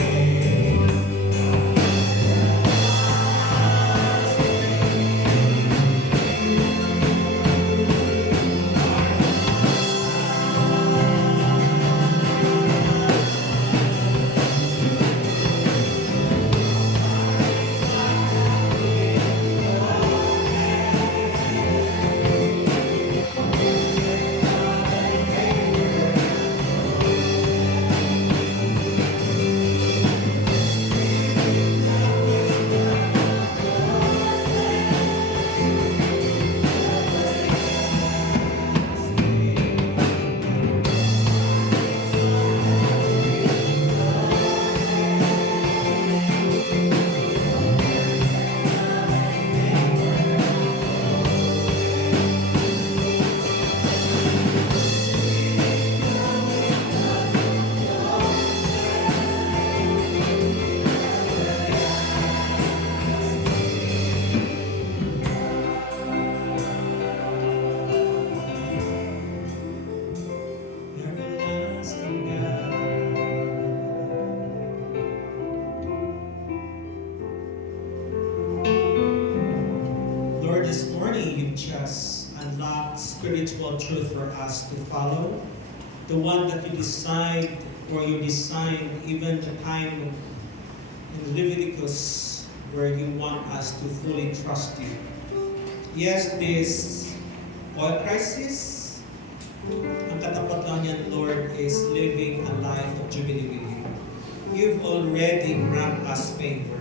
Everlasting God. Lord, this morning you've just unlocked spiritual truth for us to follow. The one that you decide or you designed even the time in Leviticus where you want us to fully trust you. Yes, this oil crisis, Ang katapat lang niyan, Lord, is living a life of jubilee with you. You've already grant us favor.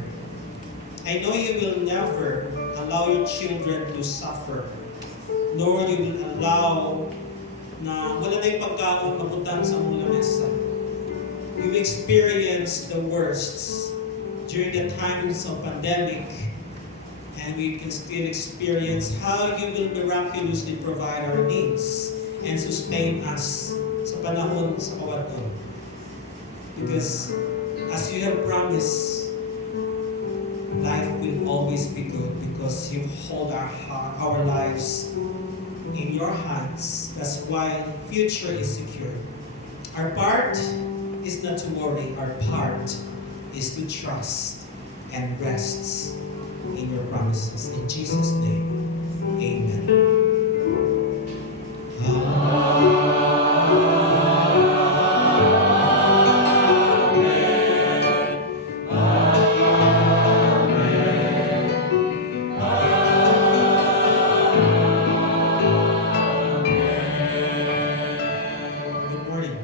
I know you will never allow your children to suffer. Lord, you will allow na wala na yung pagkaon mapuntahan sa mula mesa. We've experienced the worst during the times of pandemic, and we can still experience how you will miraculously provide our needs and sustain us sa panahon sa kawaton. Because as you have promised, life will always be good because you hold our lives in your hands. That's why future is secure. Our part is not to worry. Our part is to trust and rest in your promises. In Jesus' name, amen. Good morning.